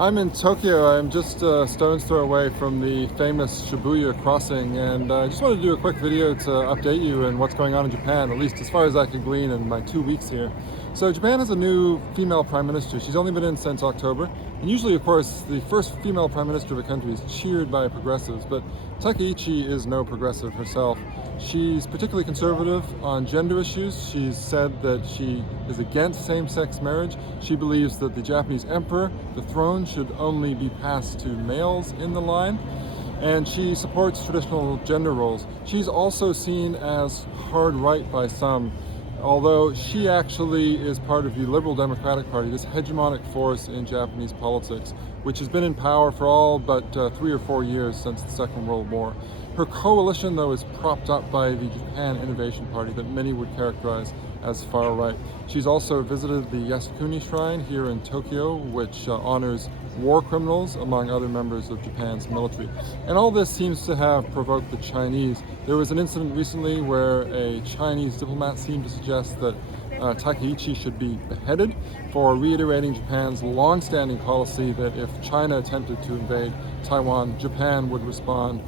I'm in Tokyo. I'm just a stone's throw away from the famous Shibuya crossing, and I just wanted to do a quick video to update you on what's going on in Japan, at least as far as I can glean in my 2 weeks here. So Japan has a new female prime minister. She's only been in since October, and usually, of course, the first female prime minister of a country is cheered by progressives, but Takaichi is no progressive herself. She's particularly conservative on gender issues. She's said that she is against same-sex marriage. She believes that the Japanese emperor, the throne, should only be passed to males in the line. And she supports traditional gender roles. She's also seen as hard right by some, although she actually is part of the Liberal Democratic Party, this hegemonic force in Japanese politics, which has been in power for all but 3 or 4 years since the Second World War. Her coalition, though, is propped up by the Japan Innovation Party that many would characterize as far right. She's also visited the Yasukuni Shrine here in Tokyo, which honors war criminals, among other members of Japan's military. And all this seems to have provoked the Chinese. There was an incident recently where a Chinese diplomat seemed to suggest that Takaichi should be beheaded for reiterating Japan's long-standing policy that if China attempted to invade Taiwan, Japan would respond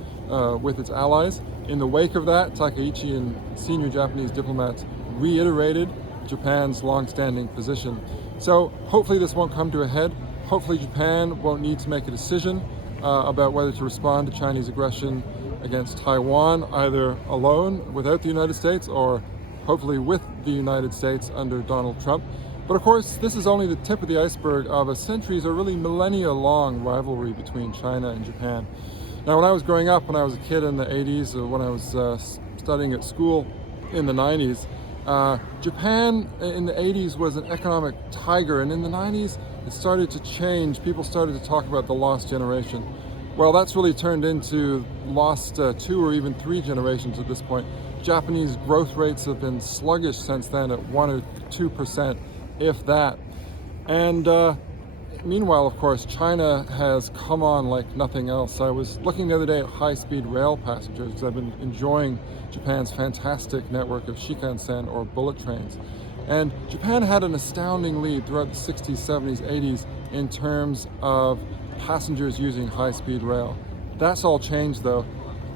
with its allies. In the wake of that, Takaichi and senior Japanese diplomats reiterated Japan's long-standing position. So hopefully this won't come to a head. Hopefully Japan won't need to make a decision about whether to respond to Chinese aggression against Taiwan, either alone without the United States or hopefully with the United States under Donald Trump. But of course, this is only the tip of the iceberg of a centuries or really millennia-long rivalry between China and Japan. Now, when I was growing up, when I was a kid in the 80s, or when I was studying at school in the 90s, Japan in the 80s was an economic tiger, and in the 90s it started to change. People started to talk about the lost generation. Well, that's really turned into lost 2 or even 3 generations at this point. Japanese growth rates have been sluggish since then at 1 or 2%, if that. And meanwhile, of course, China has come on like nothing else. I was looking the other day at high-speed rail passengers because I've been enjoying Japan's fantastic network of Shinkansen or bullet trains. And Japan had an astounding lead throughout the 60s, 70s, 80s in terms of passengers using high-speed rail. That's all changed though.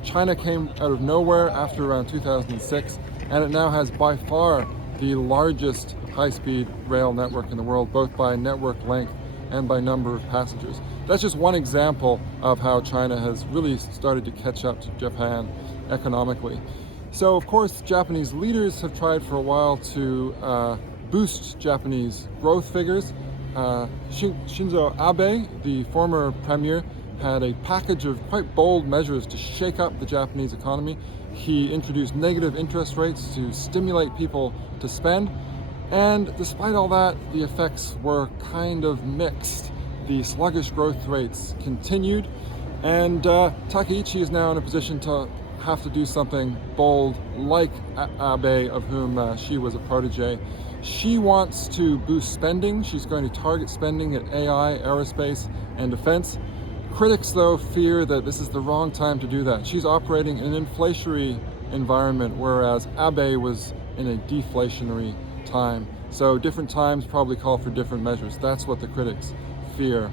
China came out of nowhere after around 2006, and it now has by far the largest high-speed rail network in the world, both by network length and by number of passengers. That's just one example of how China has really started to catch up to Japan economically. So of course, Japanese leaders have tried for a while to boost Japanese growth figures. Shinzo Abe, the former premier, had a package of quite bold measures to shake up the Japanese economy. He introduced negative interest rates to stimulate people to spend. And despite all that, the effects were kind of mixed. The sluggish growth rates continued, and Takaichi is now in a position to have to do something bold, like Abe, of whom she was a protege. She wants to boost spending. She's going to target spending at AI, aerospace, and defense. Critics, though, fear that this is the wrong time to do that. She's operating in an inflationary environment, whereas Abe was in a deflationary time. So different times probably call for different measures. That's what the critics fear.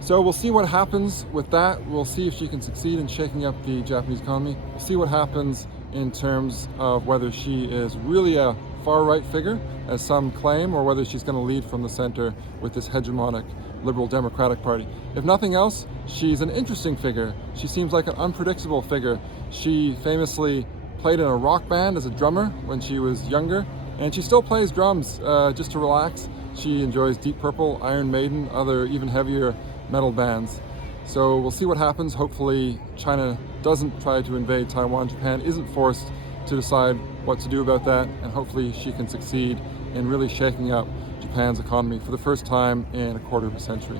So we'll see what happens with that. We'll see if she can succeed in shaking up the Japanese economy. We'll see what happens in terms of whether she is really a far-right figure, as some claim, or whether she's going to lead from the center with this hegemonic Liberal Democratic Party. If nothing else, she's an interesting figure. She seems like an unpredictable figure. She famously played in a rock band as a drummer when she was younger, and she still plays drums just to relax. She enjoys Deep Purple, Iron Maiden, other even heavier metal bands. So we'll see what happens. Hopefully China doesn't try to invade Taiwan. Japan isn't forced to decide what to do about that, and hopefully she can succeed in really shaking up Japan's economy for the first time in a quarter of a century.